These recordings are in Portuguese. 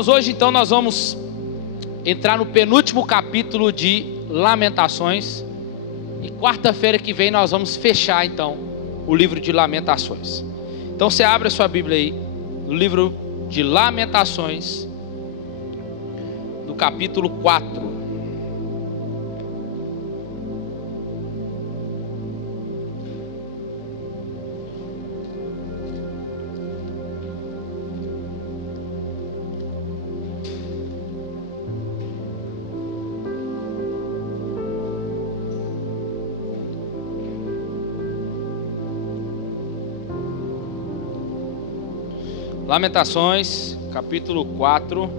Irmãos, hoje então nós vamos entrar no penúltimo capítulo de Lamentações. E quarta-feira que vem nós vamos fechar então o livro de Lamentações. Então você abre a sua Bíblia aí, no livro de Lamentações, no capítulo 4. Lamentações, capítulo 4.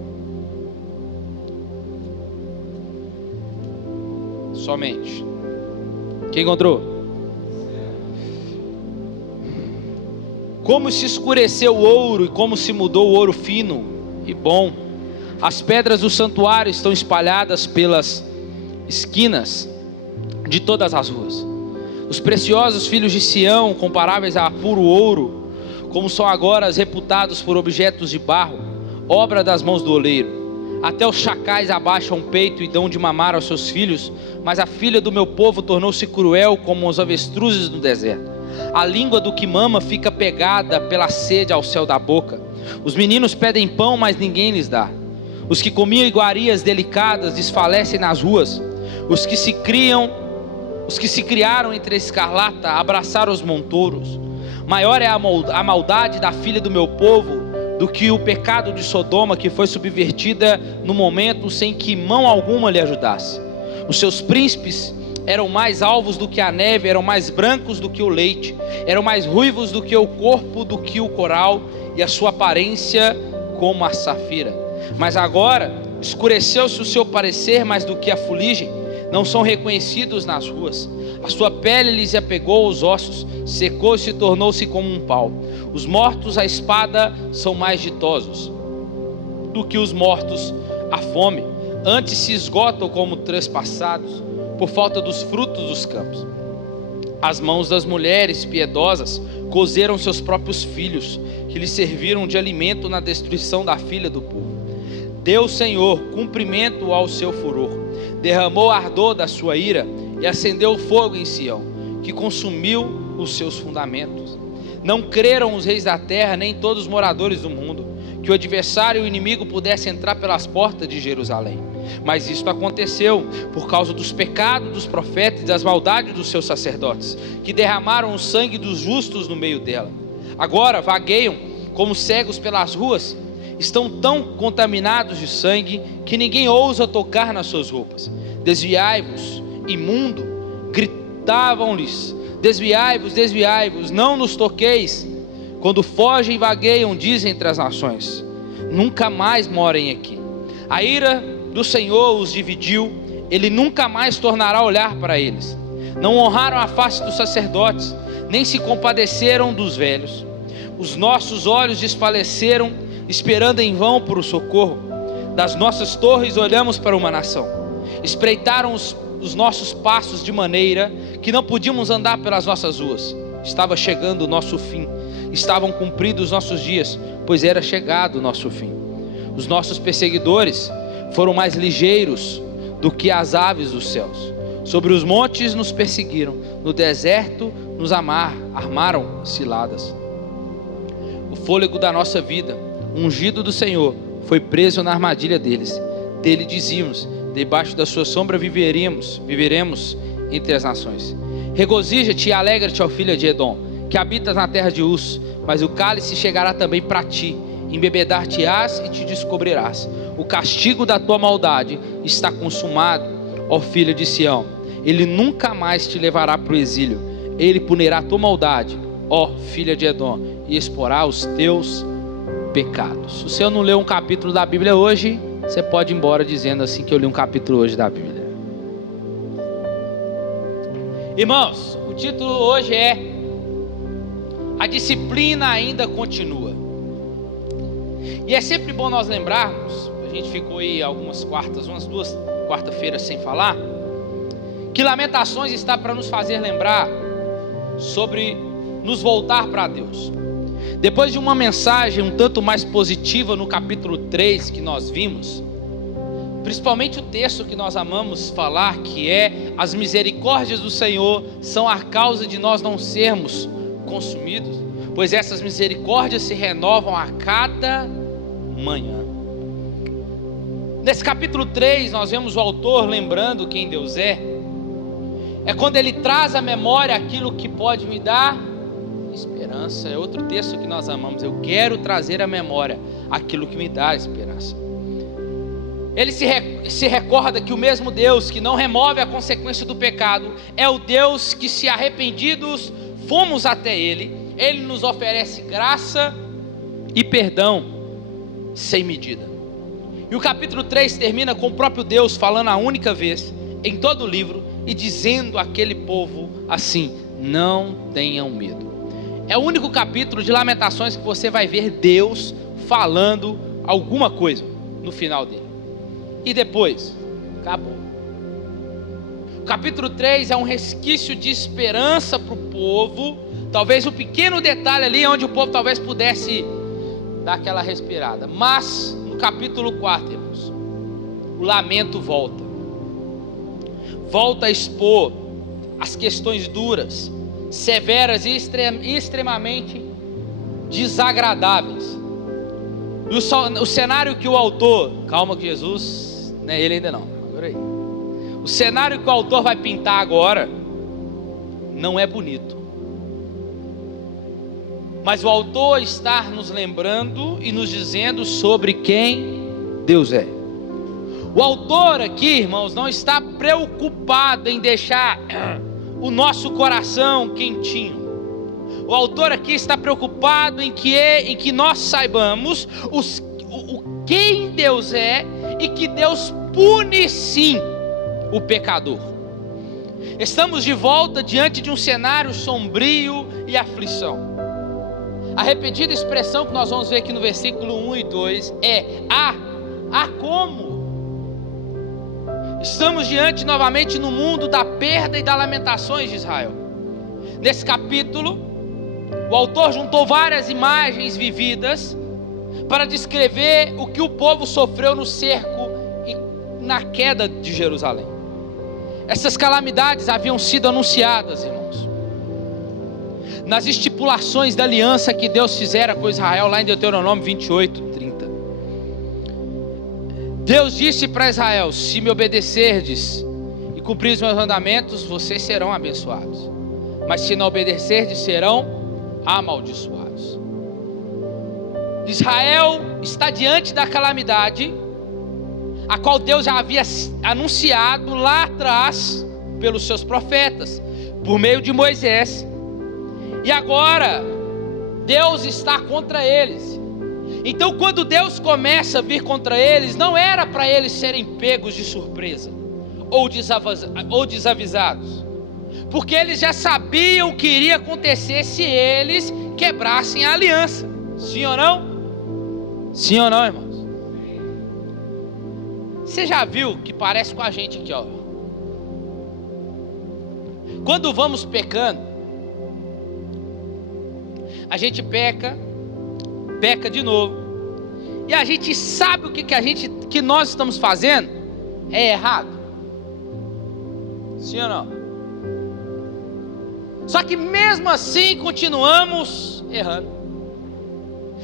Somente. Quem encontrou? Como se escureceu o ouro e como se mudou o ouro fino e bom. As pedras do santuário estão espalhadas pelas esquinas de todas as ruas. Os preciosos filhos de Sião, comparáveis a puro ouro, como são agora reputados por objetos de barro, obra das mãos do oleiro. Até os chacais abaixam o peito e dão de mamar aos seus filhos, mas a filha do meu povo tornou-se cruel como os avestruzes no deserto. A língua do que mama fica pegada pela sede ao céu da boca. Os meninos pedem pão, mas ninguém lhes dá. Os que comiam iguarias delicadas desfalecem nas ruas. Os que se criaram entre a escarlata abraçaram os montouros. Maior é a maldade da filha do meu povo do que o pecado de Sodoma, que foi subvertida no momento sem que mão alguma lhe ajudasse. Os seus príncipes eram mais alvos do que a neve, eram mais brancos do que o leite, eram mais ruivos do que o corpo, do que o coral, e a sua aparência como a safira. Mas agora escureceu-se o seu parecer mais do que a fuligem, não são reconhecidos nas ruas. A sua pele lhes apegou aos ossos, secou-se e tornou-se como um pau. Os mortos à espada são mais ditosos do que os mortos à fome. Antes se esgotam como trespassados, por falta dos frutos dos campos. As mãos das mulheres piedosas cozeram seus próprios filhos, que lhes serviram de alimento na destruição da filha do povo. Deu o Senhor cumprimento ao seu furor, derramou ardor da sua ira e acendeu o fogo em Sião, que consumiu os seus fundamentos. Não creram os reis da terra, nem todos os moradores do mundo, que o adversário e o inimigo pudesse entrar pelas portas de Jerusalém. Mas isto aconteceu por causa dos pecados dos profetas e das maldades dos seus sacerdotes, que derramaram o sangue dos justos no meio dela. Agora vagueiam como cegos pelas ruas, estão tão contaminados de sangue que ninguém ousa tocar nas suas roupas. Desviai-vos, imundo, gritavam-lhes: desviai-vos, desviai-vos, não nos toqueis. Quando fogem e vagueiam, dizem entre as nações: nunca mais morem aqui. A ira do Senhor os dividiu, ele nunca mais tornará a olhar para eles. Não honraram a face dos sacerdotes, nem se compadeceram dos velhos. Os nossos olhos desfaleceram, esperando em vão por o socorro. Das nossas torres olhamos para uma nação. Espreitaram os nossos passos de maneira que não podíamos andar pelas nossas ruas. Estava chegando o nosso fim, estavam cumpridos os nossos dias, pois era chegado o nosso fim. Os nossos perseguidores foram mais ligeiros do que as aves dos céus. Sobre os montes nos perseguiram, no deserto nos armaram ciladas. O fôlego da nossa vida, ungido do Senhor, foi preso na armadilha deles. Dele dizíamos: debaixo da sua sombra viveremos entre as nações. Regozija-te e alegra-te, ó filha de Edom, que habitas na terra de Uz, mas o cálice chegará também para ti, embebedar-te-ás e te descobrirás. O castigo da tua maldade está consumado, ó filha de Sião. Ele nunca mais te levará para o exílio. Ele punirá a tua maldade, ó filha de Edom, e exporá os teus pecados. Se você não leu um capítulo da Bíblia hoje, você pode ir embora dizendo assim: que eu li um capítulo hoje da Bíblia. Irmãos, o título hoje é: a disciplina ainda continua. E é sempre bom nós lembrarmos, a gente ficou aí umas duas quarta-feiras sem falar, que Lamentações está para nos fazer lembrar sobre nos voltar para Deus. Depois de uma mensagem um tanto mais positiva no capítulo 3 que nós vimos, principalmente o texto que nós amamos falar, que é: as misericórdias do Senhor são a causa de nós não sermos consumidos, pois essas misericórdias se renovam a cada manhã. Nesse capítulo 3 nós vemos o autor lembrando quem Deus é. É quando ele traz à memória aquilo que pode me dar esperança. É outro texto que nós amamos: eu quero trazer à memória aquilo que me dá esperança. Ele se recorda que o mesmo Deus que não remove a consequência do pecado é o Deus que, se arrependidos fomos até Ele, Ele nos oferece graça e perdão sem medida. E o capítulo 3 termina com o próprio Deus falando a única vez em todo o livro e dizendo àquele povo assim: não tenham medo. É o único capítulo de Lamentações que você vai ver Deus falando alguma coisa no final dele. E depois, acabou. O capítulo 3 é um resquício de esperança para o povo. Talvez um pequeno detalhe ali onde o povo talvez pudesse dar aquela respirada. Mas no capítulo 4, irmãos, o lamento volta a expor as questões duras, severas e extremamente desagradáveis. E o cenário que o autor, calma que Jesus, não é ele ainda não, agora aí. O cenário que o autor vai pintar agora não é bonito, mas o autor está nos lembrando e nos dizendo sobre quem Deus é. O autor aqui, irmãos, não está preocupado em deixar o nosso coração quentinho. O autor aqui está preocupado em que nós saibamos quem Deus é e que Deus pune sim o pecador. Estamos de volta diante de um cenário sombrio e aflição. A repetida expressão que nós vamos ver aqui no versículo 1 e 2 é: como? Estamos diante novamente no mundo da perda e das lamentações de Israel. Nesse capítulo, o autor juntou várias imagens vividas para descrever o que o povo sofreu no cerco e na queda de Jerusalém. Essas calamidades haviam sido anunciadas, irmãos, nas estipulações da aliança que Deus fizera com Israel, lá em Deuteronômio 28, 30. Deus disse para Israel: se me obedecerdes e cumprir os meus mandamentos, vocês serão abençoados, mas se não obedecerdes, serão amaldiçoados. Israel está diante da calamidade, a qual Deus já havia anunciado lá atrás pelos seus profetas, por meio de Moisés. E agora Deus está contra eles. Então, quando Deus começa a vir contra eles, não era para eles serem pegos de surpresa ou desavisados, porque eles já sabiam o que iria acontecer se eles quebrassem a aliança. Sim ou não? Sim ou não, irmãos? Você já viu que parece com a gente aqui, ó? Quando vamos pecando, a gente peca de novo, e a gente sabe o que nós estamos fazendo é errado. Sim ou não? Só que mesmo assim continuamos errando.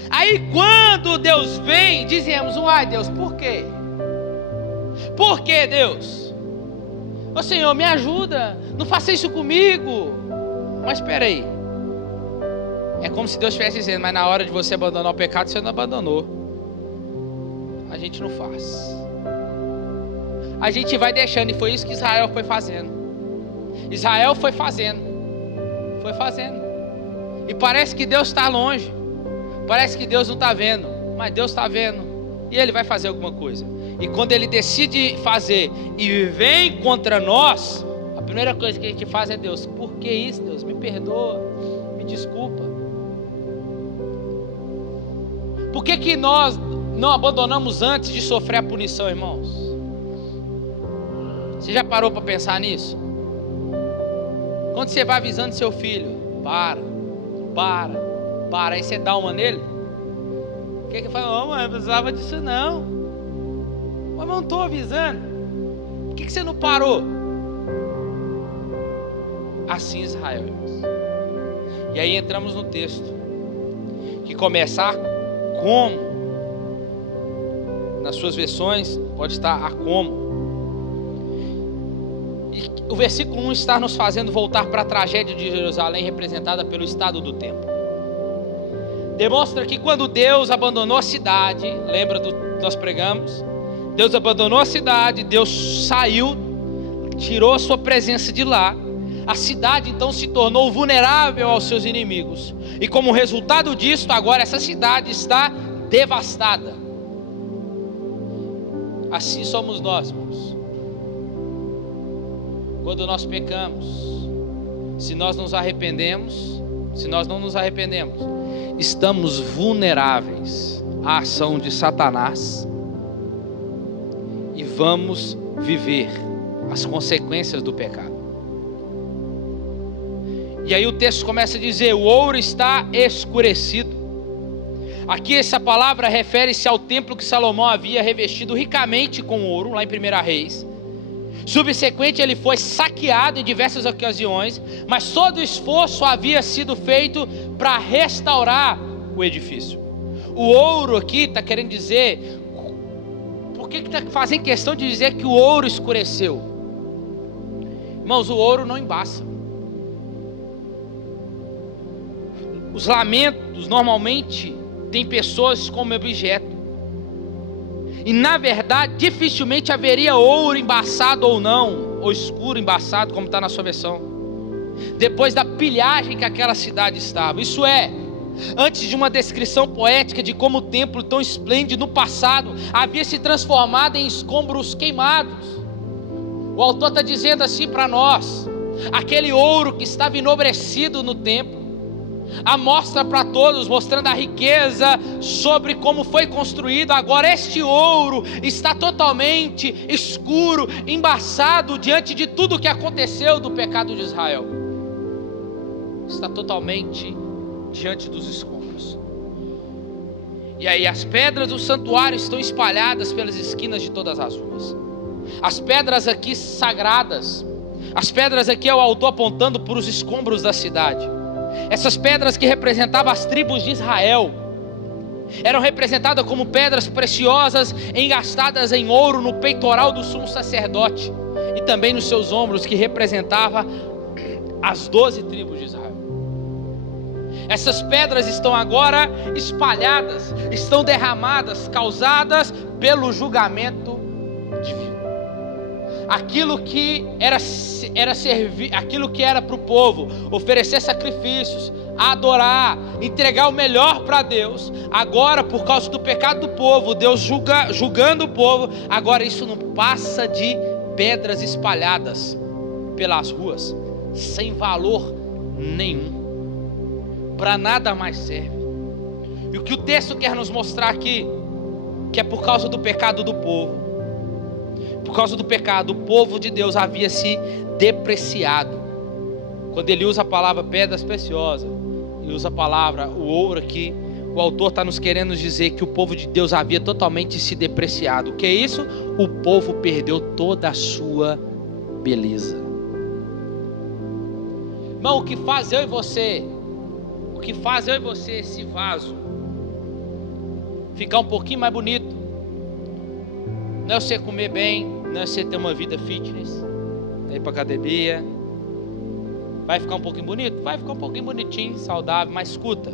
Aí quando Deus vem, dizemos: uai, Deus, por quê? Por que, Deus? Ô Senhor, me ajuda, não faça isso comigo. Mas espera aí, é como se Deus estivesse dizendo: mas na hora de você abandonar o pecado, você não abandonou. A gente não faz, a gente vai deixando. E foi isso que Israel foi fazendo. Israel foi fazendo. E parece que Deus está longe, parece que Deus não está vendo, mas Deus está vendo, e Ele vai fazer alguma coisa. E quando Ele decide fazer e vem contra nós, a primeira coisa que a gente faz é: Deus, por que isso, Deus? Me perdoa, me desculpa. Por que nós não abandonamos antes de sofrer a punição, irmãos? Você já parou para pensar nisso? Quando você vai avisando seu filho: para, para. Aí você dá uma nele. O que fala? Não, eu precisava disso não. Mas eu não estou avisando. Por que você não parou? Assim Israel. E aí entramos no texto que começa a como. Nas suas versões pode estar a como. E o versículo 1 está nos fazendo voltar para a tragédia de Jerusalém, representada pelo estado do templo. Demonstra que quando Deus abandonou a cidade, lembra do que nós pregamos? Deus abandonou a cidade, Deus saiu, tirou a sua presença de lá. A cidade então se tornou vulnerável aos seus inimigos. E como resultado disso, agora essa cidade está devastada. Assim somos nós, irmãos. Quando nós pecamos, se nós nos arrependemos, se nós não nos arrependemos, estamos vulneráveis à ação de Satanás e vamos viver as consequências do pecado. E aí o texto começa a dizer: o ouro está escurecido. Aqui essa palavra refere-se ao templo que Salomão havia revestido ricamente com ouro, lá em 1 Reis. Subsequente ele foi saqueado em diversas ocasiões, mas todo o esforço havia sido feito para restaurar o edifício. O ouro aqui está querendo dizer, por que está fazendo questão de dizer que o ouro escureceu? Irmãos, o ouro não embaça. Os lamentos normalmente têm pessoas como objeto. E na verdade, dificilmente haveria ouro embaçado ou não, ou escuro embaçado, como está na sua versão, depois da pilhagem que aquela cidade estava. Isso é, antes de uma descrição poética de como o templo tão esplêndido no passado havia se transformado em escombros queimados. O autor está dizendo assim para nós: aquele ouro que estava enobrecido no templo, a mostra para todos, mostrando a riqueza sobre como foi construído. Agora este ouro está totalmente escuro, embaçado diante de tudo que aconteceu do pecado de Israel. Está totalmente diante dos escombros. E aí as pedras do santuário estão espalhadas pelas esquinas de todas as ruas. As pedras aqui sagradas, as pedras aqui é o autor apontando para os escombros da cidade. Essas pedras que representavam as tribos de Israel eram representadas como pedras preciosas engastadas em ouro no peitoral do sumo sacerdote e também nos seus ombros, que representava as 12 tribos de Israel. Essas pedras estão agora espalhadas, estão derramadas, causadas pelo julgamento divino. Aquilo que era servir, aquilo que era para o povo oferecer sacrifícios, adorar, entregar o melhor para Deus, agora por causa do pecado do povo, Deus julgando o povo, agora isso não passa de pedras espalhadas pelas ruas, sem valor nenhum, para nada mais serve. E o que o texto quer nos mostrar aqui, que é por causa do pecado do povo, por causa do pecado, o povo de Deus havia se depreciado. Quando ele usa a palavra pedras preciosas e usa a palavra o ouro aqui, o autor está nos querendo dizer que o povo de Deus havia totalmente se depreciado. O que é isso? O povo perdeu toda a sua beleza. Irmão, o que faz eu e você, esse vaso ficar um pouquinho mais bonito, não é você comer bem, não é você ter uma vida fitness, ir para academia. Vai ficar um pouquinho bonito? Vai ficar um pouquinho bonitinho, saudável, mas escuta.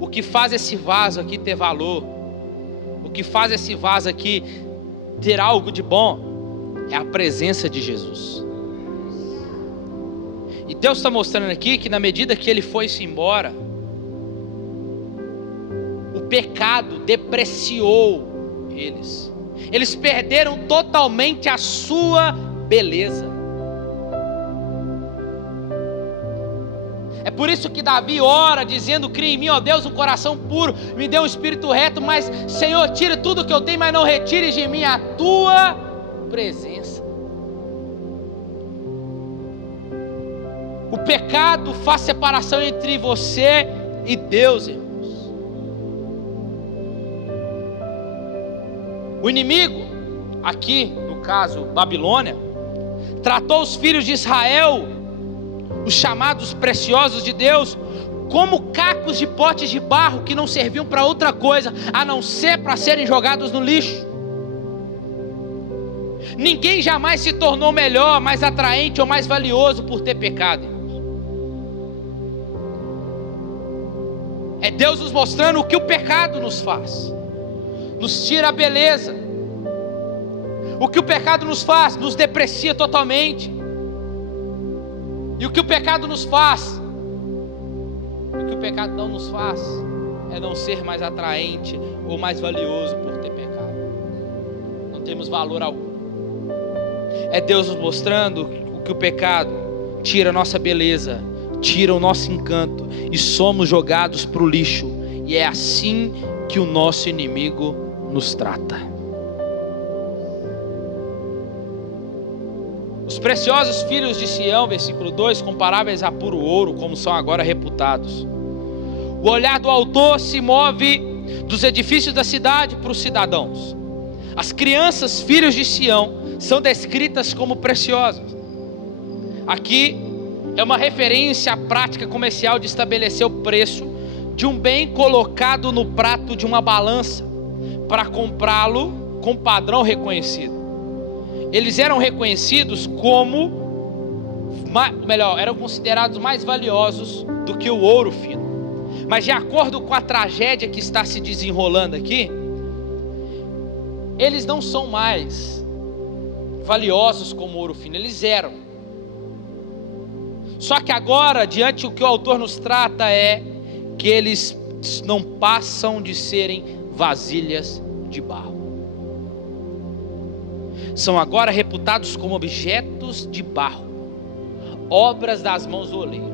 O que faz esse vaso aqui ter valor, o que faz esse vaso aqui ter algo de bom, é a presença de Jesus. E Deus está mostrando aqui que na medida que ele foi-se embora, o pecado depreciou eles. Eles perderam totalmente a sua beleza. É por isso que Davi ora dizendo: cria em mim, ó Deus, um coração puro, me dê um espírito reto. Mas Senhor, tire tudo que eu tenho, mas não retires de mim a tua presença. O pecado faz separação entre você e Deus, irmãos. O inimigo, aqui no caso Babilônia, tratou os filhos de Israel, os chamados preciosos de Deus, como cacos de potes de barro que não serviam para outra coisa a não ser para serem jogados no lixo. Ninguém jamais se tornou melhor, mais atraente ou mais valioso por ter pecado. É Deus nos mostrando o que o pecado nos faz. Nos tira a beleza. O que o pecado nos faz? Nos deprecia totalmente. E o que o pecado nos faz? O que o pecado não nos faz é não ser mais atraente ou mais valioso por ter pecado. Não temos valor algum. É Deus nos mostrando o que o pecado tira a nossa beleza, tira o nosso encanto e somos jogados para o lixo. E é assim que o nosso inimigo nos trata. Os preciosos filhos de Sião, versículo 2, comparáveis a puro ouro, como são agora reputados. O olhar do autor se move dos edifícios da cidade para os cidadãos. As crianças, filhos de Sião, são descritas como preciosas. Aqui é uma referência à prática comercial de estabelecer o preço de um bem colocado no prato de uma balança para comprá-lo com padrão reconhecido. Eles eram reconhecidos eram considerados mais valiosos do que o ouro fino. Mas de acordo com a tragédia que está se desenrolando aqui, eles não são mais valiosos como ouro fino, eles eram. Só que agora, diante do que o autor nos trata, é que eles não passam de serem vasilhas de barro. São agora reputados como objetos de barro, obras das mãos do oleiro.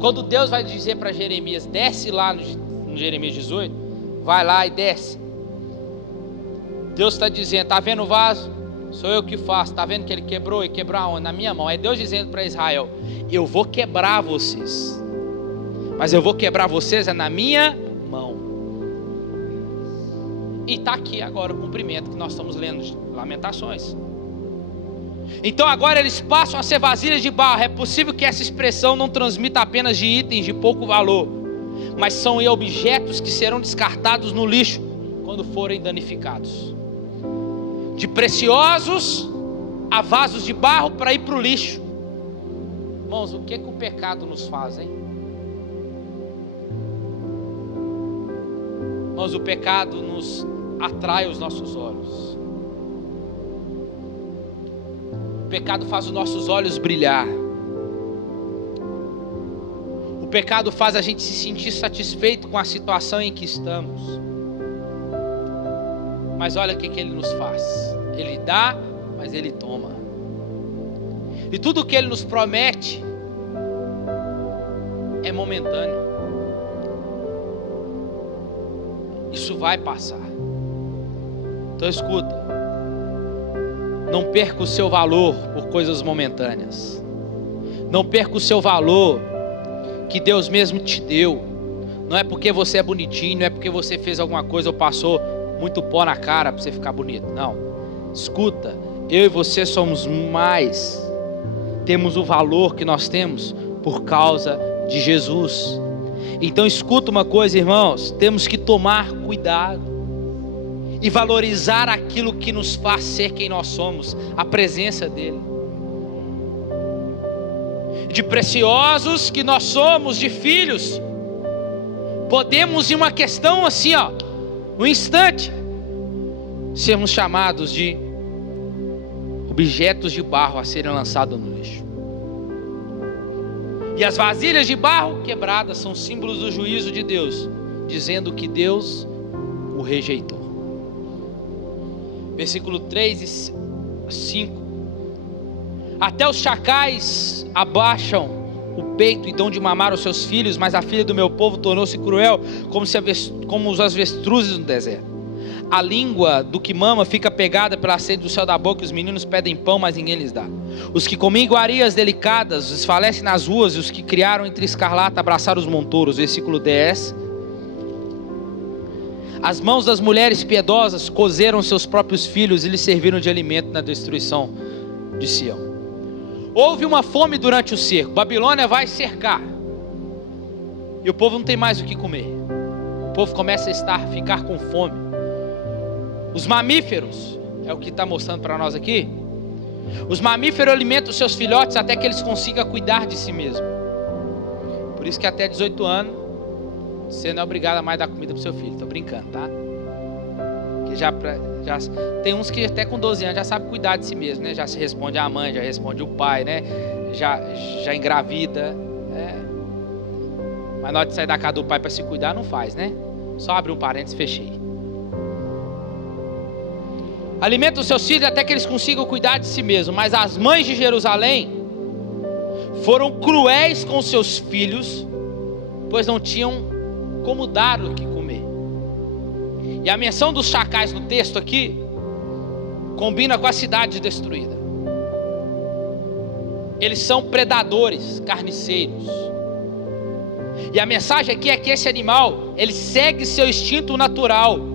Quando Deus vai dizer para Jeremias, desce lá no Jeremias 18, vai lá e desce. Deus está dizendo, está vendo o vaso? Sou eu que faço. Está vendo que ele quebrou? E quebrou aonde? Na minha mão. É Deus dizendo para Israel, eu vou quebrar vocês, mas eu vou quebrar vocês na minha mão. E está aqui agora o cumprimento que nós estamos lendo de Lamentações. Então agora eles passam a ser vasilhas de barro. É possível que essa expressão não transmita apenas de itens de pouco valor, mas são objetos que serão descartados no lixo quando forem danificados. De preciosos a vasos de barro para ir para o lixo. Irmãos, o que o pecado nos faz, hein? Irmãos, o pecado nos atrai os nossos olhos. O pecado faz os nossos olhos brilhar. O pecado faz a gente se sentir satisfeito com a situação em que estamos. Mas olha o que ele nos faz. Ele dá, mas ele toma. E tudo o que ele nos promete é momentâneo. Isso vai passar. Então escuta. Não perca o seu valor por coisas momentâneas. Não perca o seu valor que Deus mesmo te deu. Não é porque você é bonitinho, não é porque você fez alguma coisa ou passou muito pó na cara para você ficar bonito. Não. Escuta, eu e você somos mais. Temos o valor que nós temos por causa de Jesus. Então escuta uma coisa, irmãos. Temos que tomar cuidado e valorizar aquilo que nos faz ser quem nós somos, a presença dele. De preciosos que nós somos, de filhos, podemos em uma questão assim, um instante, sermos chamados de objetos de barro a serem lançados no lixo. E as vasilhas de barro quebradas são símbolos do juízo de Deus, dizendo que Deus o rejeitou. Versículo 3 e 5. Até os chacais abaixam o peito e dão de mamar aos seus filhos, mas a filha do meu povo tornou-se cruel, como as avestruzes no deserto. a língua do que mama fica pegada pela sede do céu da boca, e os meninos pedem pão, mas ninguém lhes dá. Os que comem iguarias delicadas desfalecem nas ruas, e os que criaram entre escarlata abraçaram os montouros. Versículo 10. As mãos das mulheres piedosas cozeram seus próprios filhos e lhes serviram de alimento na destruição de Sião. Houve uma fome durante o cerco. Babilônia vai cercar. E o povo não tem mais o que comer. O povo começa a ficar com fome. Os mamíferos, é o que está mostrando para nós aqui. Os mamíferos alimentam os seus filhotes até que eles consigam cuidar de si mesmos. Por isso que até 18 anos, você não é obrigado a mais dar comida para o seu filho. Estou brincando, tá? Que já tem uns que até com 12 anos já sabe cuidar de si mesmo, né? Já se responde à mãe, já responde o pai, né? Já engravida, né? Mas na hora de sair da casa do pai para se cuidar, não faz, né? Só abre um parênteses e fechei. Alimenta os seus filhos até que eles consigam cuidar de si mesmos. Mas as mães de Jerusalém foram cruéis com seus filhos, pois não tinham como dar o que comer. E a menção dos chacais no texto aqui combina com a cidade destruída. Eles são predadores, carniceiros. E a mensagem aqui é que esse animal, ele segue seu instinto natural.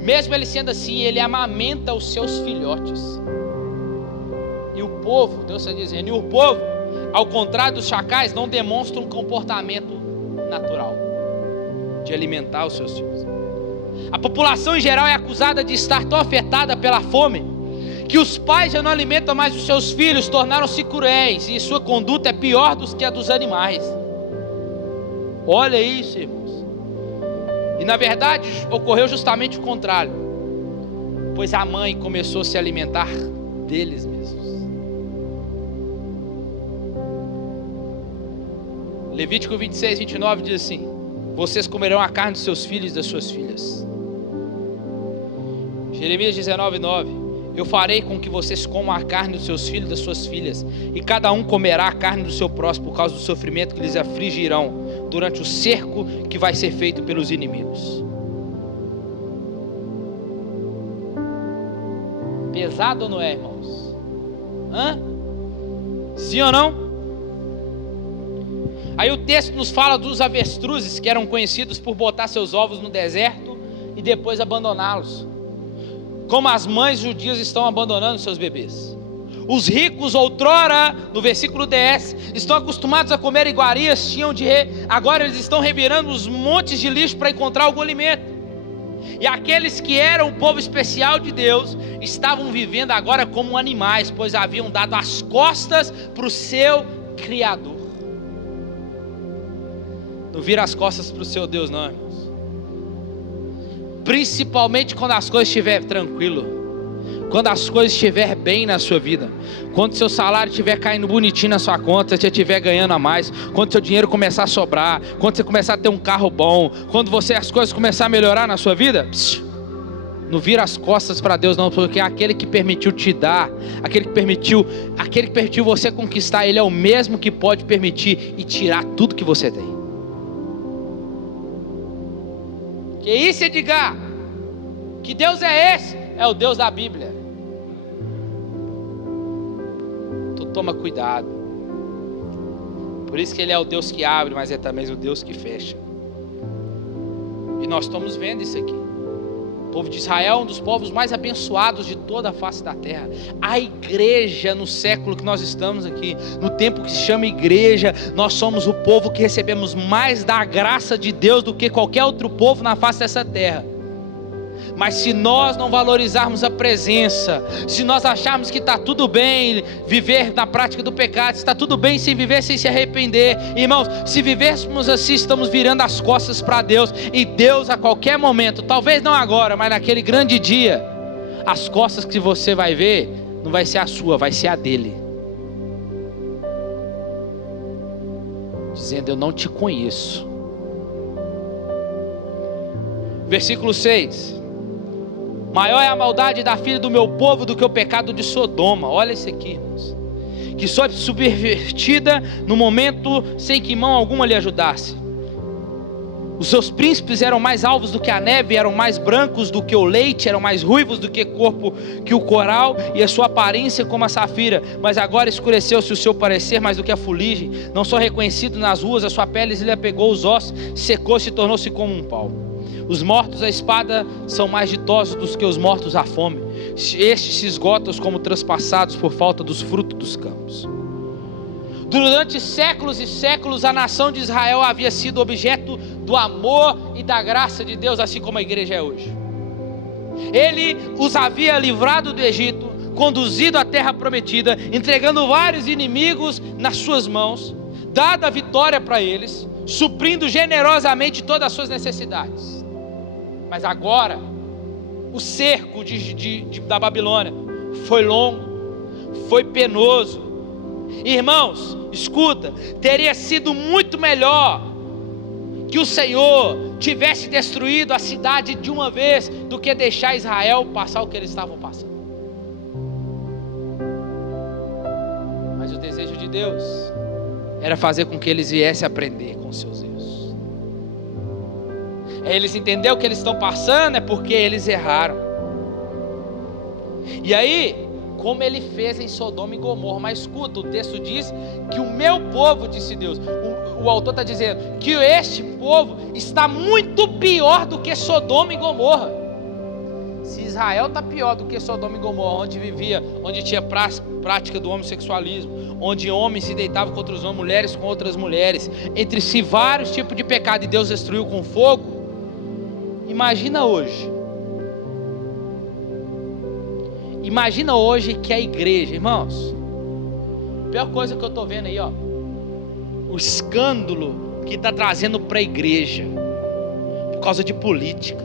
Mesmo ele sendo assim, ele amamenta os seus filhotes. E o povo, Deus está dizendo, e o povo, ao contrário dos chacais, não demonstra um comportamento natural de alimentar os seus filhos. A população em geral é acusada de estar tão afetada pela fome que os pais já não alimentam mais os seus filhos, tornaram-se cruéis, e sua conduta é pior do que a dos animais. Olha isso, irmãos. E na verdade ocorreu justamente o contrário, pois a mãe começou a se alimentar deles mesmos. Levítico 26, 29 diz assim: vocês comerão a carne dos seus filhos e das suas filhas. Jeremias 19, 9: eu farei com que vocês comam a carne dos seus filhos e das suas filhas, e cada um comerá a carne do seu próximo por causa do sofrimento que lhes afligirão durante o cerco que vai ser feito pelos inimigos. Pesado ou não é, irmãos? Sim ou não? Aí o texto nos fala dos avestruzes, que eram conhecidos por botar seus ovos no deserto e depois abandoná-los, como as mães judias estão abandonando seus bebês. Os ricos outrora, no versículo 10, estão acostumados a comer iguarias, agora eles estão revirando os montes de lixo para encontrar algum alimento. E aqueles que eram o povo especial de Deus estavam vivendo agora como animais, pois haviam dado as costas para o seu Criador. Não vira as costas para o seu Deus, não, irmãos. Principalmente quando as coisas estiverem tranquilo, quando as coisas estiverem bem na sua vida, quando seu salário estiver caindo bonitinho na sua conta, você estiver ganhando a mais, quando seu dinheiro começar a sobrar, quando você começar a ter um carro bom, quando as coisas começarem a melhorar na sua vida, não vira as costas para Deus não, porque aquele que permitiu te dar, aquele que permitiu você conquistar, Ele é o mesmo que pode permitir e tirar tudo que você tem. Que isso, Edgar? Que Deus é esse? É o Deus da Bíblia. Então toma cuidado. Por isso que Ele é o Deus que abre, mas é também o Deus que fecha. E nós estamos vendo isso aqui. O povo de Israel é um dos povos mais abençoados de toda a face da terra. A igreja, no século que nós estamos aqui, no tempo que se chama igreja, nós somos o povo que recebemos mais da graça de Deus do que qualquer outro povo na face dessa terra. Mas se nós não valorizarmos a presença, se nós acharmos que está tudo bem viver na prática do pecado, está tudo bem sem viver, sem se arrepender, irmãos, se vivêssemos assim, estamos virando as costas para Deus, e Deus a qualquer momento, talvez não agora, mas naquele grande dia, as costas que você vai ver, não vai ser a sua, vai ser a dele, dizendo: eu não te conheço. Versículo 6: maior é a maldade da filha do meu povo do que o pecado de Sodoma. Olha isso aqui, irmãos. Que foi subvertida no momento sem que mão alguma lhe ajudasse. Os seus príncipes eram mais alvos do que a neve, eram mais brancos do que o leite, eram mais ruivos do que corpo que o coral, e a sua aparência como a safira. Mas agora escureceu-se o seu parecer mais do que a fuligem. Não só reconhecido nas ruas, a sua pele lhe apegou os ossos, secou-se e tornou-se como um pau. Os mortos à espada são mais ditosos do que os mortos à fome. Estes se esgotam como transpassados por falta dos frutos dos campos. Durante séculos e séculos, a nação de Israel havia sido objeto do amor e da graça de Deus, assim como a igreja é hoje. Ele os havia livrado do Egito, conduzido à terra prometida, entregando vários inimigos nas suas mãos, dado a vitória para eles, suprindo generosamente todas as suas necessidades. Mas agora, o cerco da Babilônia foi longo, foi penoso. Irmãos, escuta, teria sido muito melhor que o Senhor tivesse destruído a cidade de uma vez do que deixar Israel passar o que eles estavam passando. Mas o desejo de Deus era fazer com que eles viessem aprender com seus erros. Eles entenderam o que eles estão passando é porque eles erraram. E aí, como ele fez em Sodoma e Gomorra. Mas escuta, o texto diz que o meu povo, disse Deus, o autor está dizendo que este povo está muito pior do que Sodoma e Gomorra. Se Israel está pior do que Sodoma e Gomorra, onde tinha prática do homossexualismo, onde homens se deitavam contra os homens, mulheres com outras mulheres, entre si vários tipos de pecado, e Deus destruiu com fogo, imagina hoje. Imagina hoje que a igreja, irmãos, a pior coisa que eu estou vendo aí, ó, o escândalo que está trazendo para a igreja, por causa de política.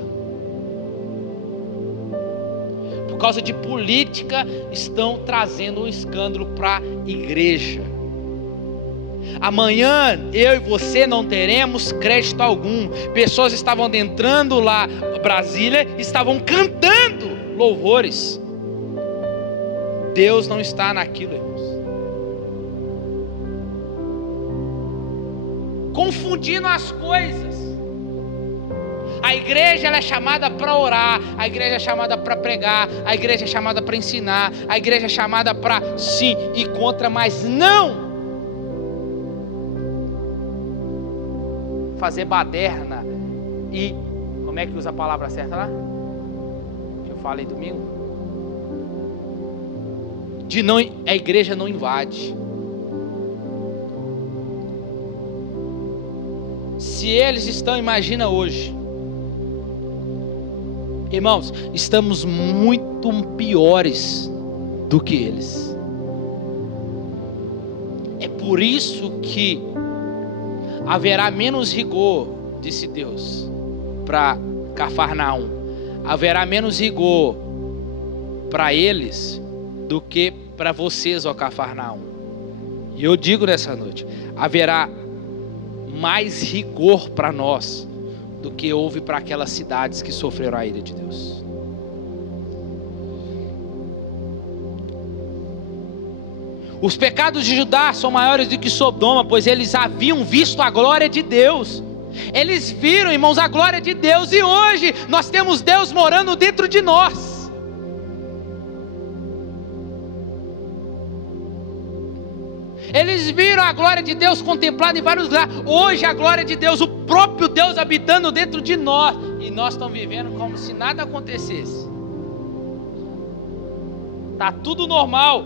Por causa de política, estão trazendo um escândalo para a igreja. Amanhã, eu e você não teremos crédito algum. Pessoas estavam adentrando lá Brasília, estavam cantando louvores. Deus não está naquilo, irmãos. Confundindo as coisas. A igreja ela é chamada para orar, a igreja é chamada para pregar, a igreja é chamada para ensinar, a igreja é chamada para sim e contra, mas não fazer baderna e, como é que usa a palavra certa lá? Que eu falei domingo? A igreja não invade. Se eles estão, imagina hoje. Irmãos, estamos muito piores do que eles. É por isso que haverá menos rigor, disse Deus, para Cafarnaum. Haverá menos rigor para eles do que para vocês, ó Cafarnaum. E eu digo nessa noite, haverá mais rigor para nós do que houve para aquelas cidades que sofreram a ira de Deus. Os pecados de Judá são maiores do que Sodoma, pois eles haviam visto a glória de Deus. Eles viram, irmãos, a glória de Deus, e hoje nós temos Deus morando dentro de nós. Eles viram a glória de Deus contemplada em vários lugares. Hoje a glória de Deus, o próprio Deus habitando dentro de nós. E nós estamos vivendo como se nada acontecesse. Está tudo normal.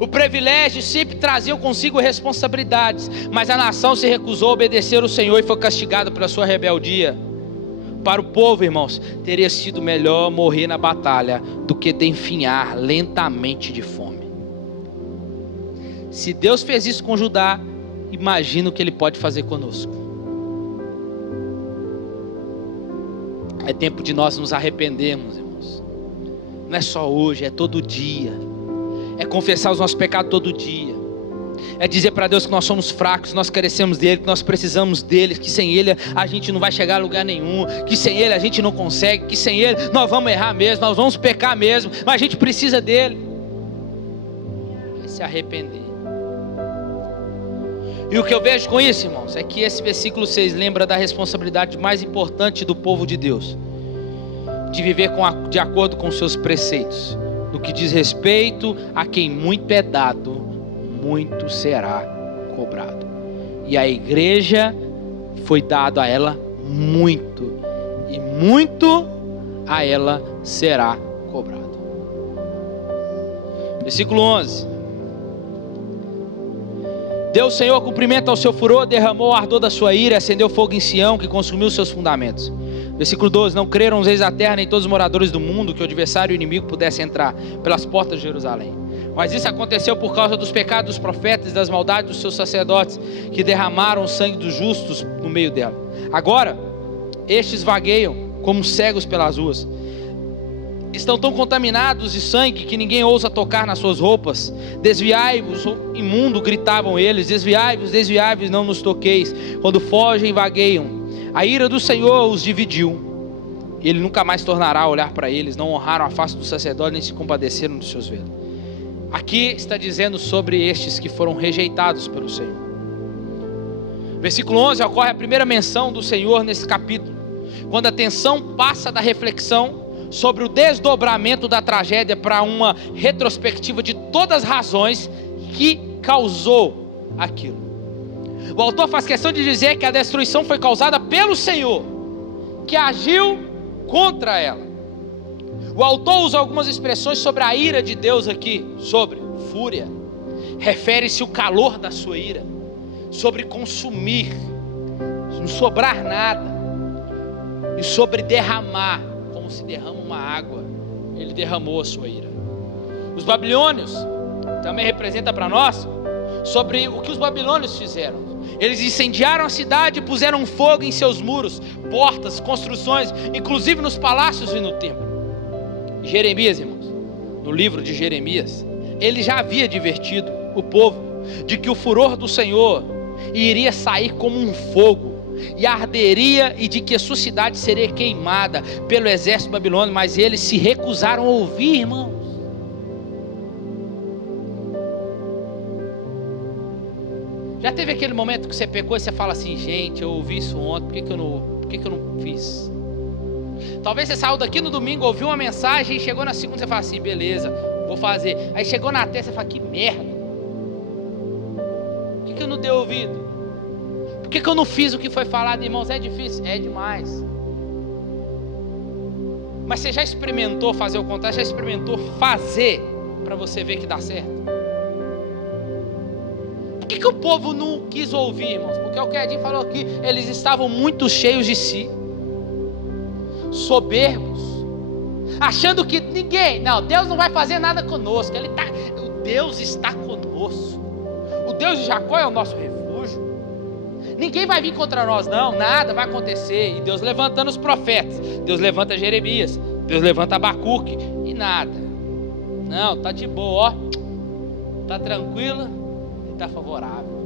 O privilégio sempre trazia consigo responsabilidades. Mas a nação se recusou a obedecer o Senhor e foi castigada pela sua rebeldia. Para o povo, irmãos, teria sido melhor morrer na batalha do que definhar lentamente de fome. Se Deus fez isso com Judá, imagina o que Ele pode fazer conosco. É tempo de nós nos arrependermos, irmãos. Não é só hoje, é todo dia. É confessar os nossos pecados todo dia. É dizer para Deus que nós somos fracos, nós carecemos dEle, que nós precisamos dEle, que sem Ele a gente não vai chegar a lugar nenhum, que sem Ele a gente não consegue, que sem Ele nós vamos errar mesmo, nós vamos pecar mesmo, mas a gente precisa dEle. É se arrepender. E o que eu vejo com isso, irmãos, é que esse versículo 6 lembra da responsabilidade mais importante do povo de Deus, de viver de acordo com seus preceitos, no que diz respeito a quem muito é dado, muito será cobrado. E a igreja foi dado a ela muito, e muito a ela será cobrado. Versículo 11. Deu o Senhor cumprimento ao seu furor, derramou o ardor da sua ira, acendeu fogo em Sião, que consumiu seus fundamentos. Versículo 12. Não creram os reis da terra, nem todos os moradores do mundo, que o adversário e o inimigo pudesse entrar pelas portas de Jerusalém. Mas isso aconteceu por causa dos pecados dos profetas e das maldades dos seus sacerdotes, que derramaram o sangue dos justos no meio dela. Agora, estes vagueiam como cegos pelas ruas. Estão tão contaminados de sangue que ninguém ousa tocar nas suas roupas. Desviai-vos, imundo, gritavam eles. Desviai-vos, desviai-vos, não nos toqueis. Quando fogem, vagueiam. A ira do Senhor os dividiu. Ele nunca mais tornará a olhar para eles. Não honraram a face do sacerdote, nem se compadeceram dos seus velos. Aqui está dizendo sobre estes que foram rejeitados pelo Senhor. Versículo 11 ocorre a primeira menção do Senhor nesse capítulo, quando a atenção passa da reflexão sobre o desdobramento da tragédia para uma retrospectiva de todas as razões que causou aquilo. O autor faz questão de dizer que a destruição foi causada pelo Senhor, que agiu contra ela. O autor usa algumas expressões sobre a ira de Deus aqui, sobre fúria, refere-se ao calor da sua ira, sobre consumir, não sobrar nada, e sobre derramar, como se derrama uma água. Ele derramou a sua ira. Os babilônios também representa para nós sobre o que os babilônios fizeram. Eles incendiaram a cidade e puseram fogo em seus muros, portas, construções, inclusive nos palácios e no templo. Jeremias, irmãos, no livro de Jeremias, ele já havia advertido o povo de que o furor do Senhor iria sair como um fogo e arderia, e de que a sua cidade seria queimada pelo exército babilônico, mas eles se recusaram a ouvir, irmãos. Já teve aquele momento que você pecou e você fala assim: gente, eu ouvi isso ontem, por que eu não fiz? Talvez você saiu daqui no domingo, ouviu uma mensagem, e chegou na segunda você fala assim: beleza, vou fazer. Aí chegou na terça você fala: que merda, por que eu não dei ouvido? Por que eu não fiz o que foi falado? Irmãos, é difícil? É demais. Mas você já experimentou fazer o contrário? Já experimentou fazer para você ver que dá certo? Por que o povo não quis ouvir, irmãos? Porque o que Edinho falou aqui, eles estavam muito cheios de si, soberbos, achando que Deus não vai fazer nada conosco. O Deus está conosco. O Deus de Jacó é o nosso refúgio. Ninguém vai vir contra nós, não, nada vai acontecer. E Deus levantando os profetas, Deus levanta Jeremias, Deus levanta Abacuque, e nada. Não, tá de boa, ó, tá tranquilo, e tá favorável.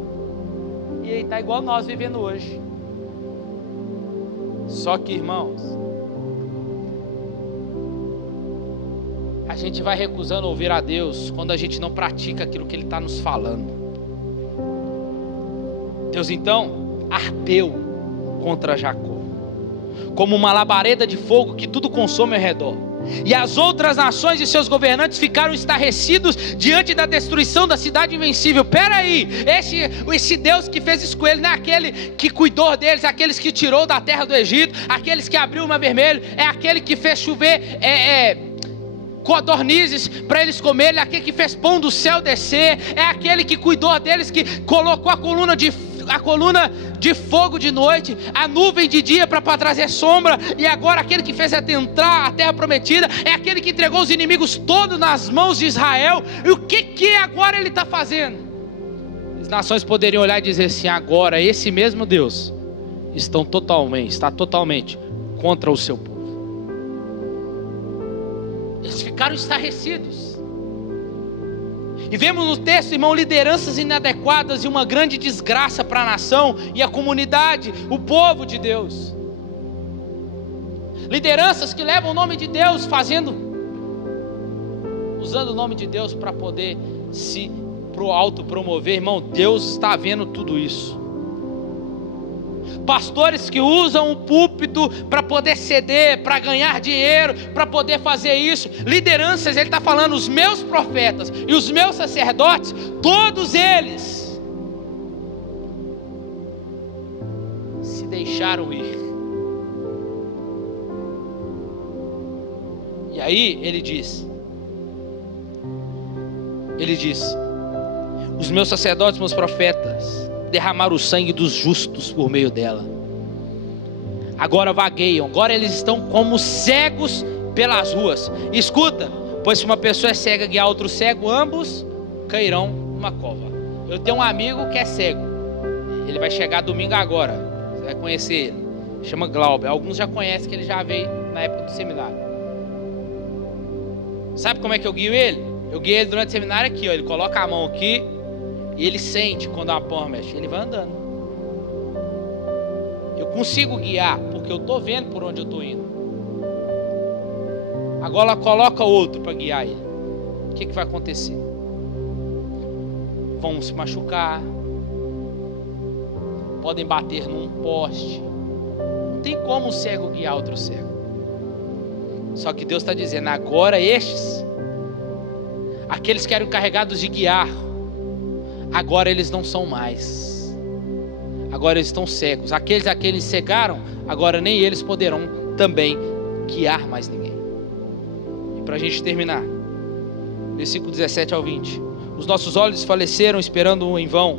E aí tá igual nós vivendo hoje. Só que, irmãos, a gente vai recusando ouvir a Deus quando a gente não pratica aquilo que Ele está nos falando. Deus então ardeu contra Jacó, como uma labareda de fogo que tudo consome ao redor. E as outras nações e seus governantes ficaram estarrecidos diante da destruição da cidade invencível. Peraí, esse Deus que fez isso com ele não é aquele que cuidou deles, aqueles que tirou da terra do Egito, aqueles que abriu o mar vermelho, é aquele que fez chover codornizes para eles comerem, é aquele que fez pão do céu descer, é aquele que cuidou deles, que colocou a coluna de fogo de noite, a nuvem de dia para trazer sombra, e agora aquele que fez adentrar a terra prometida, é aquele que entregou os inimigos todos nas mãos de Israel. E o que agora ele está fazendo? As nações poderiam olhar e dizer assim: agora esse mesmo Deus está totalmente contra o seu povo. Eles ficaram estarrecidos. E vemos no texto, irmão, lideranças inadequadas e uma grande desgraça para a nação e a comunidade, o povo de Deus. Lideranças que levam o nome de Deus usando o nome de Deus para poder se autopromover, irmão, Deus está vendo tudo isso. Pastores que usam o púlpito para poder ceder, para ganhar dinheiro, para poder fazer isso. Lideranças, ele está falando, os meus profetas e os meus sacerdotes, todos eles se deixaram ir. E aí ele diz, os meus sacerdotes, meus profetas, derramaram o sangue dos justos por meio dela. Agora vagueiam, agora eles estão como cegos pelas ruas. Escuta, pois se uma pessoa é cega guiar outro cego, ambos cairão numa cova. Eu tenho um amigo que é cego, ele vai chegar domingo agora, você vai conhecer ele, chama Glauber. Alguns já conhecem, que ele já veio na época do seminário. Sabe como é que eu guio ele? Eu guio ele durante o seminário aqui, ó. Ele coloca a mão aqui e ele sente quando a porra mexe, ele vai andando. Eu consigo guiar, porque eu estou vendo por onde eu estou indo. Agora coloca outro para guiar ele. O que vai acontecer? Vão se machucar, podem bater num poste. Não tem como um cego guiar outro cego. Só que Deus está dizendo, agora estes, aqueles que eram encarregados de guiar, agora eles não são mais. Agora eles estão cegos. Aqueles a quem eles cegaram, agora nem eles poderão também guiar mais ninguém. E para a gente terminar, versículo 17 ao 20. Os nossos olhos faleceram esperando em vão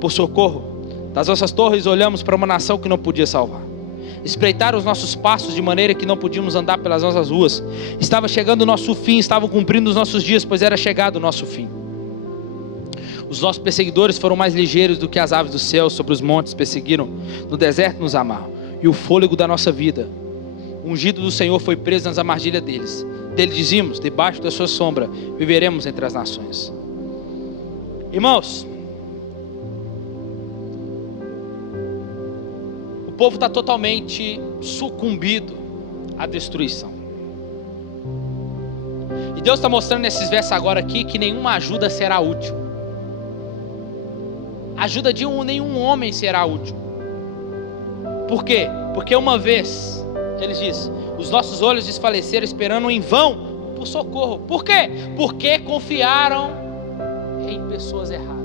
por socorro. Das nossas torres olhamos para uma nação que não podia salvar. Espreitaram os nossos passos de maneira que não podíamos andar pelas nossas ruas. Estava chegando o nosso fim, estavam cumprindo os nossos dias, pois era chegado o nosso fim. Os nossos perseguidores foram mais ligeiros do que as aves do céu, sobre os montes perseguiram, no deserto nos amarram. E o fôlego da nossa vida, o ungido do Senhor, foi preso nas armadilhas deles. Dele dizíamos, debaixo da sua sombra viveremos entre as nações. Irmãos, o povo está totalmente sucumbido à destruição. E Deus está mostrando nesses versos agora aqui que nenhuma ajuda será útil. A ajuda de nenhum homem será útil. Por quê? Porque uma vez, ele diz, os nossos olhos desfaleceram esperando em vão por socorro. Por quê? Porque confiaram em pessoas erradas.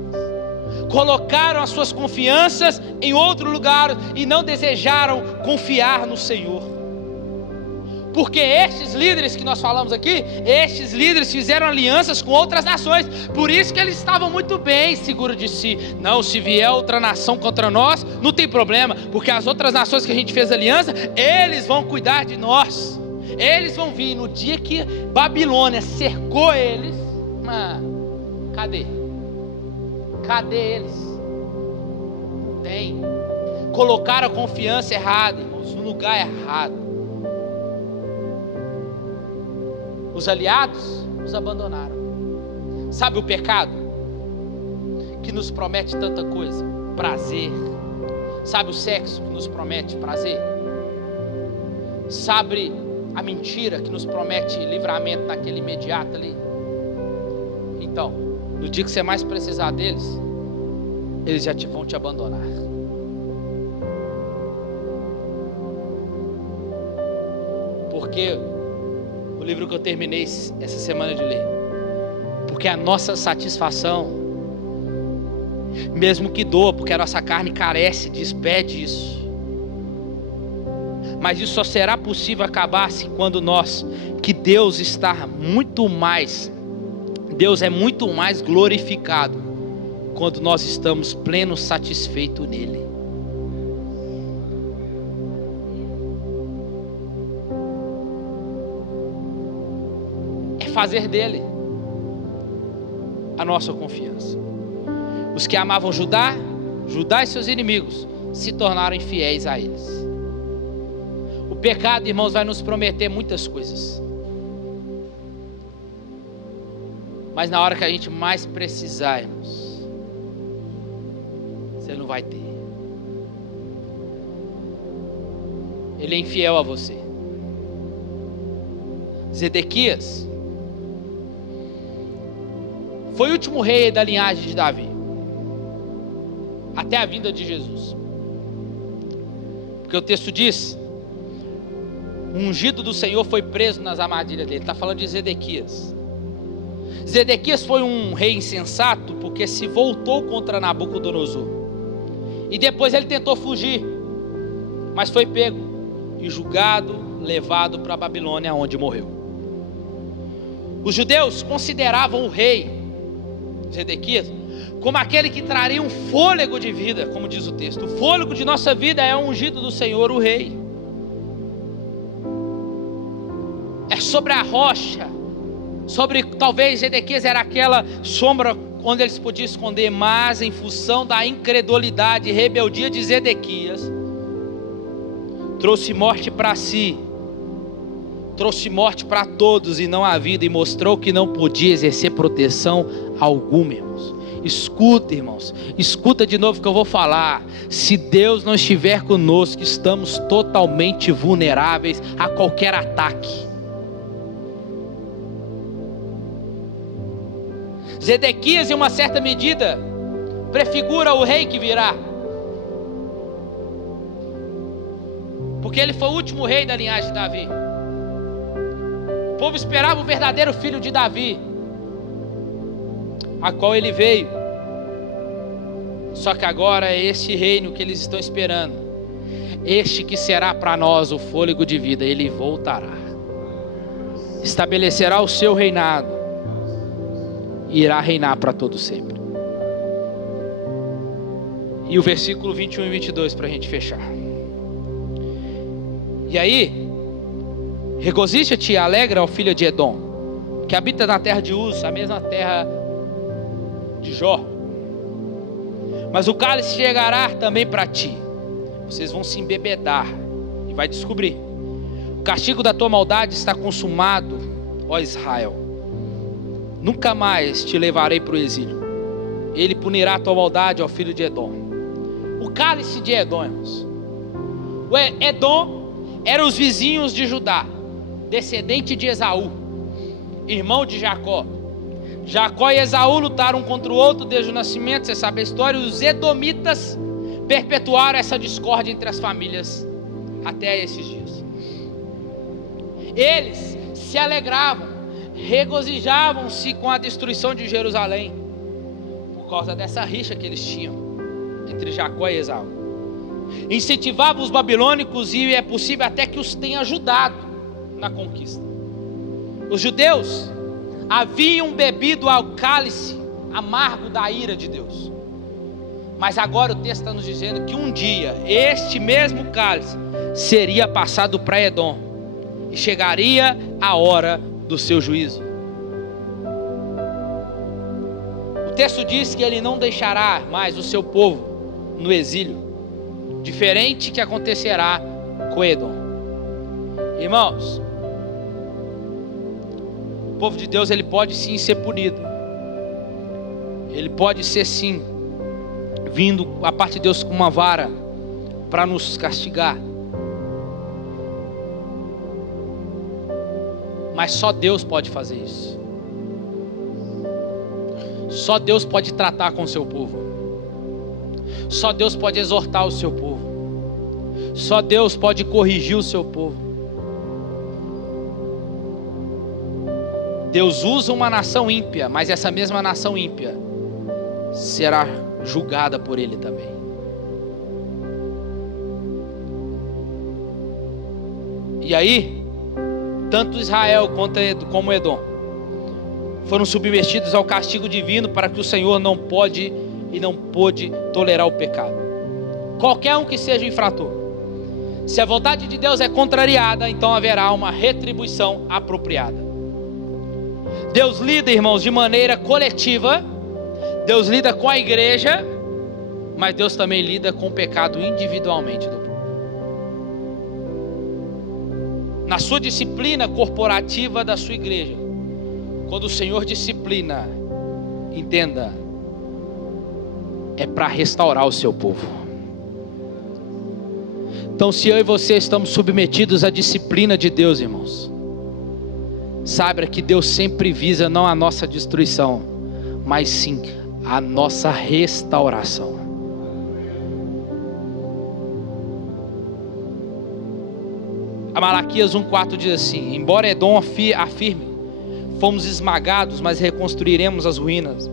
Colocaram as suas confianças em outro lugar e não desejaram confiar no Senhor. Porque estes líderes que nós falamos aqui, estes líderes fizeram alianças com outras nações. Por isso que eles estavam muito bem seguros de si. Não, se vier outra nação contra nós, não tem problema. Porque as outras nações que a gente fez aliança, eles vão cuidar de nós. Eles vão vir no dia que Babilônia cercou eles. Cadê? Cadê eles? Não tem. Colocaram a confiança errada, irmãos, no lugar errado. Os aliados nos abandonaram. Sabe o pecado que nos promete tanta coisa? Prazer. Sabe o sexo que nos promete prazer? Sabe a mentira que nos promete livramento naquele imediato ali? Então, no dia que você mais precisar deles, eles já vão te abandonar. Porque o livro que eu terminei essa semana de ler, porque a nossa satisfação, mesmo que doa, porque a nossa carne carece disso, pede isso, mas isso só será possível acabar-se quando nós, que Deus está muito mais, Deus é muito mais glorificado quando nós estamos plenos, satisfeitos nele. Fazer dele a nossa confiança. Os que amavam Judá e seus inimigos se tornaram infiéis a eles. O pecado, irmãos, vai nos prometer muitas coisas, mas na hora que a gente mais precisar, irmãos, você não vai ter. Ele é infiel a você. Zedequias Foi o último rei da linhagem de Davi, até a vinda de Jesus. Porque o texto diz: o ungido do Senhor foi preso nas armadilhas dele. Está falando de Zedequias. Zedequias foi um rei insensato, porque se voltou contra Nabucodonosor. E depois ele tentou fugir, mas foi pego e julgado, levado para a Babilônia, onde morreu. Os judeus consideravam o rei Zedequias como aquele que traria um fôlego de vida, como diz o texto. O fôlego de nossa vida é o ungido do Senhor, o rei. É sobre a rocha, sobre, talvez Zedequias era aquela sombra onde eles podiam esconder, mas em função da incredulidade e rebeldia de Zedequias, trouxe morte para si, trouxe morte para todos e não a vida, e mostrou que não podia exercer proteção alguma, irmãos. Escuta, irmãos, escuta de novo o que eu vou falar. Se Deus não estiver conosco, estamos totalmente vulneráveis a qualquer ataque. Zedequias, em uma certa medida, prefigura o rei que virá, porque ele foi o último rei da linhagem de Davi. O povo esperava o verdadeiro filho de Davi, a qual ele veio. Só que agora é esse reino que eles estão esperando, este que será para nós o fôlego de vida. Ele voltará, estabelecerá o seu reinado, irá reinar para todo sempre. E o versículo 21 e 22 para a gente fechar. E aí, regozija-te e alegra, ó filha de Edom, que habita na terra de Uz, a mesma terra de Jó. Mas o cálice chegará também para ti, vocês vão se embebedar, e vai descobrir: o castigo da tua maldade está consumado, ó Israel. Nunca mais te levarei para o exílio. Ele punirá a tua maldade, ó filho de Edom. O cálice de Edom, irmãos. O Edom eram os vizinhos de Judá, descendente de Esaú, irmão de Jacó. Jacó e Esaú lutaram um contra o outro desde o nascimento, você sabe a história. Os edomitas perpetuaram essa discórdia entre as famílias até esses dias. Eles se alegravam, regozijavam-se com a destruição de Jerusalém, por causa dessa rixa que eles tinham entre Jacó e Esaú. Incentivavam os babilônicos, e é possível até que os tenha ajudado na conquista. Os judeus haviam bebido ao cálice amargo da ira de Deus, mas agora o texto está nos dizendo que um dia este mesmo cálice seria passado para Edom, e chegaria a hora do seu juízo. O texto diz que ele não deixará mais o seu povo no exílio, diferente que acontecerá com Edom. Irmãos, o povo de Deus, ele pode sim ser punido, ele pode ser sim vindo a parte de Deus com uma vara para nos castigar, mas só Deus pode fazer isso. Só Deus pode tratar com o seu povo. Só Deus pode exortar o seu povo. Só Deus pode corrigir o seu povo. Deus usa uma nação ímpia, mas essa mesma nação ímpia será julgada por Ele também. E aí, tanto Israel como Edom foram submetidos ao castigo divino, para que o Senhor não pode e não pôde tolerar o pecado. Qualquer um que seja o infrator, se a vontade de Deus é contrariada, então haverá uma retribuição apropriada. Deus lida, irmãos, de maneira coletiva. Deus lida com a igreja, mas Deus também lida com o pecado individualmente do povo. Na sua disciplina corporativa da sua igreja, quando o Senhor disciplina, entenda, é para restaurar o seu povo. Então, se eu e você estamos submetidos à disciplina de Deus, irmãos, saiba que Deus sempre visa não a nossa destruição, mas sim a nossa restauração. A Malaquias 1,4 diz assim: embora Edom afirme, fomos esmagados, mas reconstruiremos as ruínas.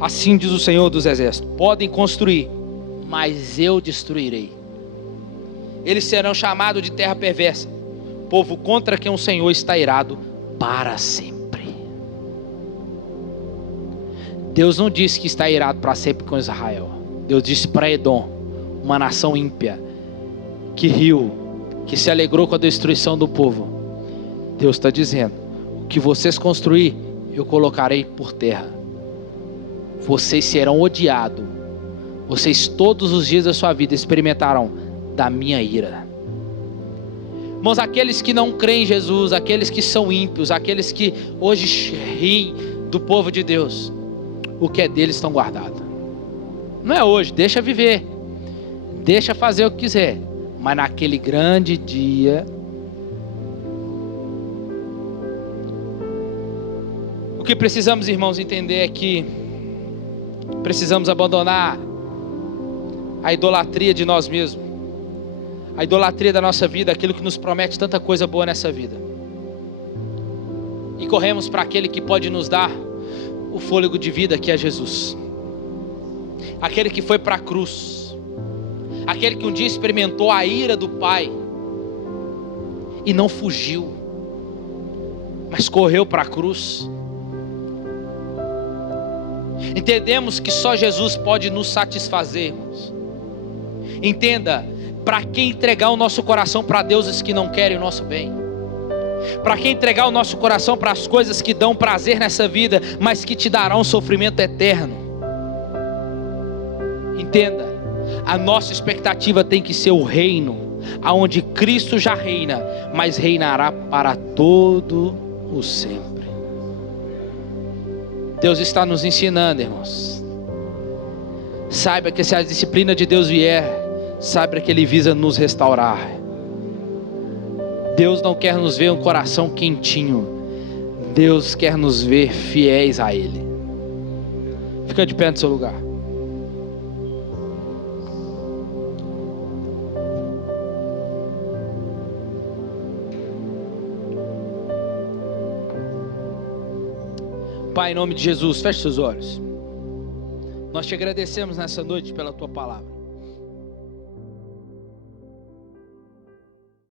Assim diz o Senhor dos Exércitos: podem construir, mas eu destruirei. Eles serão chamados de terra perversa, povo contra quem o Senhor está irado para sempre. Deus não disse que está irado para sempre com Israel. Deus disse para Edom, uma nação ímpia, que riu, que se alegrou com a destruição do povo. Deus está dizendo: o que vocês construir, eu colocarei por terra. Vocês serão odiados. Vocês todos os dias da sua vida experimentarão da minha ira. Irmãos, aqueles que não creem em Jesus, aqueles que são ímpios, aqueles que hoje riem do povo de Deus, o que é deles estão guardados. Não é hoje, deixa viver, deixa fazer o que quiser, mas naquele grande dia, o que precisamos, irmãos, entender é que precisamos abandonar a idolatria de nós mesmos, a idolatria da nossa vida, aquilo que nos promete tanta coisa boa nessa vida, e corremos para aquele que pode nos dar o fôlego de vida, que é Jesus, aquele que foi para a cruz, aquele que um dia experimentou a ira do Pai e não fugiu, mas correu para a cruz. Entendemos que só Jesus pode nos satisfazer, irmãos. Entenda, para que entregar o nosso coração para deuses que não querem o nosso bem? Para que entregar o nosso coração para as coisas que dão prazer nessa vida, mas que te darão sofrimento eterno? Entenda, a nossa expectativa tem que ser o reino, aonde Cristo já reina, mas reinará para todo o sempre. Deus está nos ensinando, irmãos. Saiba que se a disciplina de Deus vier, saiba que Ele visa nos restaurar. Deus não quer nos ver um coração quentinho. Deus quer nos ver fiéis a Ele. Fica de pé no seu lugar. Pai, em nome de Jesus, feche seus olhos. Nós te agradecemos nessa noite pela Tua palavra.